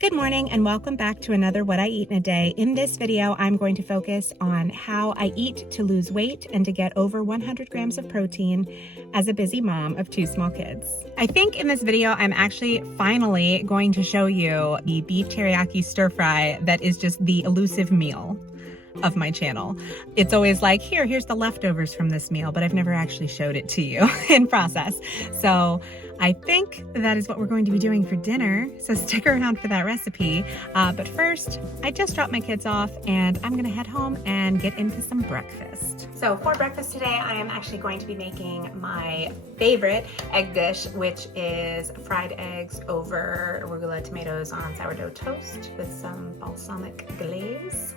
Good morning and welcome back to another What I Eat in a Day. In this video, I'm going to focus on how I eat to lose weight and to get over 100 grams of protein as a busy mom of 2 small kids. I think in this video, I'm actually finally going to show you the beef teriyaki stir fry that is just the elusive meal of my channel. It's always like, here's the leftovers from this meal, but I've never actually showed it to you in process. So I think that is what we're going to be doing for dinner, so stick around for that recipe. But first, I just dropped my kids off and I'm gonna head home and get into some breakfast. So for breakfast today, I am actually going to be making my favorite egg dish, which is fried eggs over arugula tomatoes on sourdough toast with some balsamic glaze.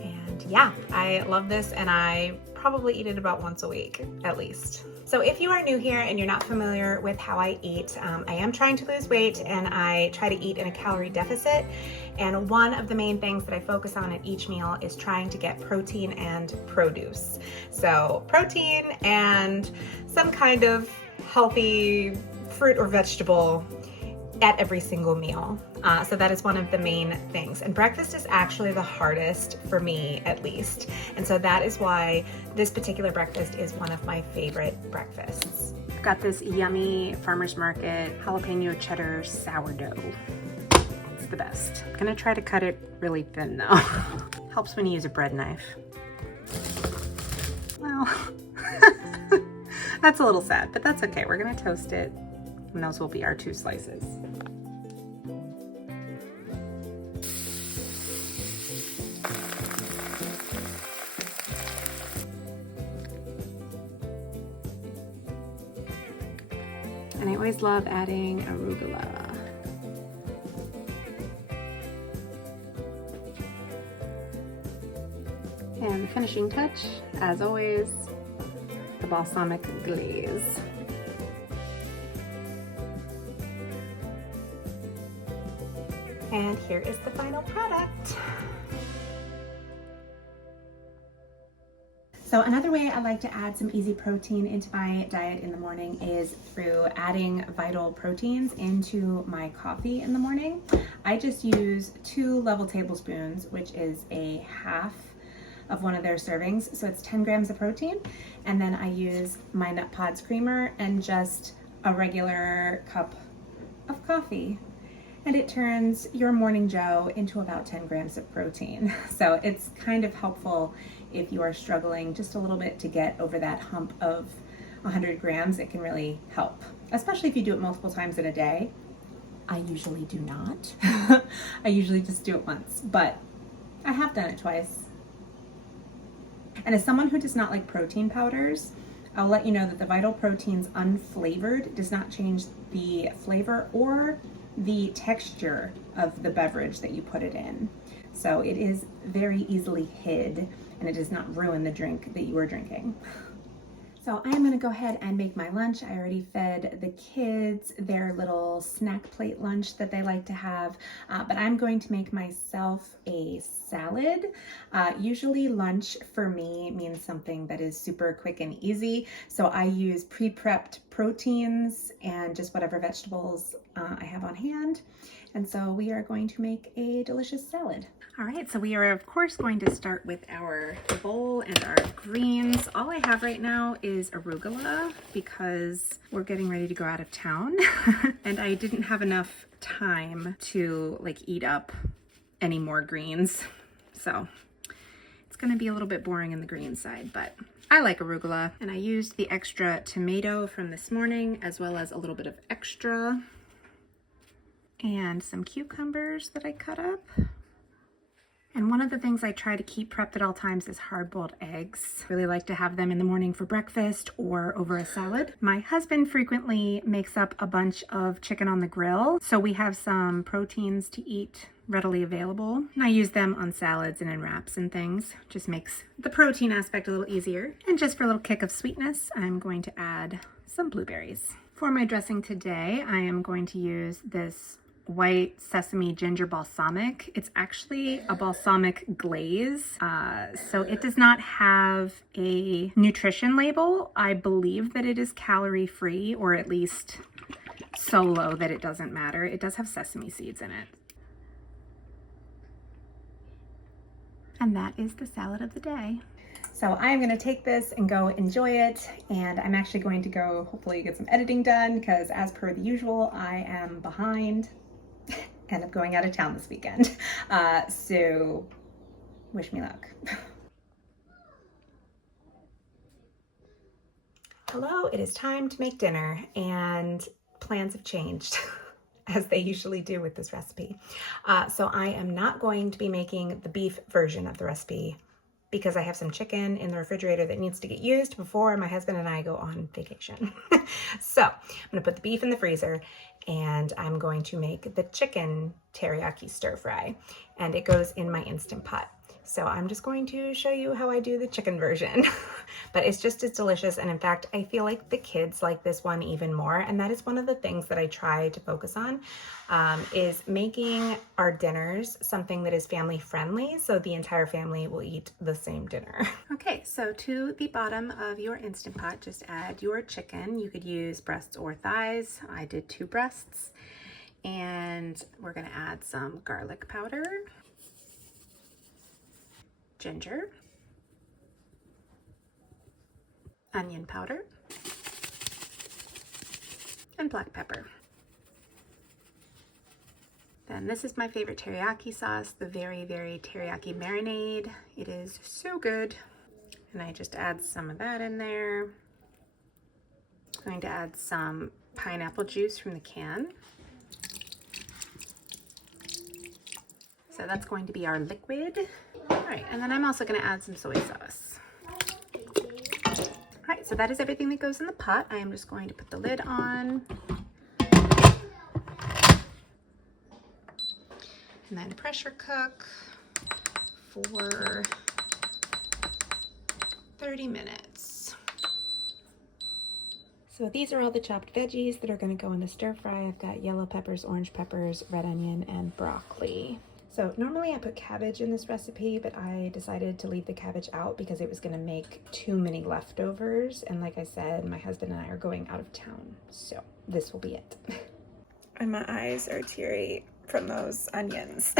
And yeah, I love this and I probably eat it about once a week at least. So if you are new here and you're not familiar with how I eat, I am trying to lose weight and I try to eat in a calorie deficit. And one of the main things that I focus on at each meal is trying to get protein and produce. So protein and some kind of healthy fruit or vegetable at every single meal. So that is one of the main things. And breakfast is actually the hardest for me, at least. And so that is why this particular breakfast is one of my favorite breakfasts. I've got this yummy Farmer's Market jalapeno cheddar sourdough. It's the best. I'm gonna try to cut it really thin though. Helps when you use a bread knife. Well, that's a little sad, but that's okay. We're gonna toast it. And those will be our 2 slices. And I always love adding arugula. And the finishing touch, as always, the balsamic glaze. And here is the final product. So another way I like to add some easy protein into my diet in the morning is through adding Vital Proteins into my coffee in the morning. I just use 2 level tablespoons, which is a half of one of their servings. So it's 10 grams of protein. And then I use my Nut Pods creamer and just a regular cup of coffee. And it turns your Morning Joe into about 10 grams of protein. So it's kind of helpful if you are struggling just a little bit to get over that hump of 100 grams. It can really help, especially if you do it multiple times in a day. I usually do not. I usually just do it once, but I have done it twice. And as someone who does not like protein powders, I'll let you know that the Vital Proteins unflavored does not change the flavor or the texture of the beverage that you put it in. So it is very easily hid and it does not ruin the drink that you are drinking. So I am gonna go ahead and make my lunch. I already fed the kids their little snack plate lunch that they like to have, but I'm going to make myself a salad. Usually lunch for me means something that is super quick and easy. So I use pre-prepped proteins and just whatever vegetables I have on hand. And so we are going to make a delicious salad. All right, so we are of course going to start with our bowl and our greens. All I have right now is arugula because we're getting ready to go out of town and I didn't have enough time to eat up any more greens. So it's gonna be a little bit boring in the green side, but I like arugula. And I used the extra tomato from this morning as well as a little bit of extra and some cucumbers that I cut up. And one of the things I try to keep prepped at all times is hard-boiled eggs. Really like to have them in the morning for breakfast or over a salad. My husband frequently makes up a bunch of chicken on the grill, so we have some proteins to eat readily available. And I use them on salads and in wraps and things. Just makes the protein aspect a little easier. And just for a little kick of sweetness, I'm going to add some blueberries. For my dressing today, I am going to use this white sesame ginger balsamic. It's actually a balsamic glaze, so it does not have a nutrition label. I believe that it is calorie free, or at least so low that it doesn't matter. It does have sesame seeds in it. And that is the salad of the day. So I am going to take this and go enjoy it, and I'm actually going to go hopefully get some editing done because as per the usual, I am behind and I'm going out of town this weekend. So wish me luck. Hello, it is time to make dinner, and plans have changed as they usually do with this recipe. So I am not going to be making the beef version of the recipe because I have some chicken in the refrigerator that needs to get used before my husband and I go on vacation. So I'm gonna put the beef in the freezer and I'm going to make the chicken teriyaki stir fry, and it goes in my Instant Pot. So I'm just going to show you how I do the chicken version, but it's just as delicious. And in fact, I feel like the kids like this one even more. And that is one of the things that I try to focus on, is making our dinners something that is family friendly. So the entire family will eat the same dinner. Okay, so to the bottom of your Instant Pot, just add your chicken. You could use breasts or thighs. I did 2 breasts. And we're gonna add some garlic powder, ginger, onion powder, and black pepper. Then this is my favorite teriyaki sauce, the Very Very Teriyaki Marinade. It is so good. And I just add some of that in there. I'm going to add some pineapple juice from the can. So that's going to be our liquid. All right, and then I'm also going to add some soy sauce. All right, so that is everything that goes in the pot. I am just going to put the lid on. And then pressure cook for 30 minutes. So these are all the chopped veggies that are going to go in the stir fry. I've got yellow peppers, orange peppers, red onion, and broccoli. So normally I put cabbage in this recipe, but I decided to leave the cabbage out because it was going to make too many leftovers. And like I said, my husband and I are going out of town, so this will be it. And my eyes are teary from those onions.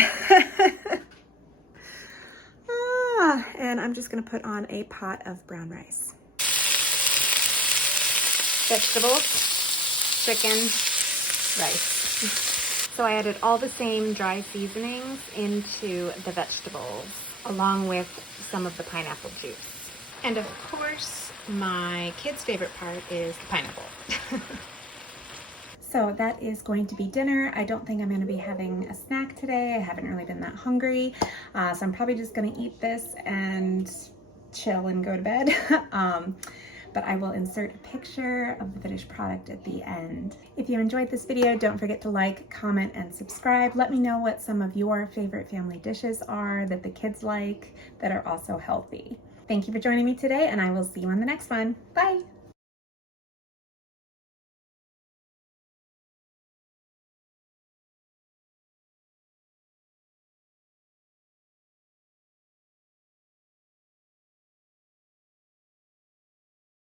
And I'm just going to put on a pot of brown rice. Vegetables, chicken, rice. So I added all the same dry seasonings into the vegetables, along with some of the pineapple juice. And of course, my kids' favorite part is the pineapple. So that is going to be dinner. I don't think I'm going to be having a snack today. I haven't really been that hungry. So I'm probably just going to eat this and chill and go to bed. But I will insert a picture of the finished product at the end. If you enjoyed this video, don't forget to like, comment, and subscribe. Let me know what some of your favorite family dishes are that the kids like that are also healthy. Thank you for joining me today, and I will see you on the next one. Bye!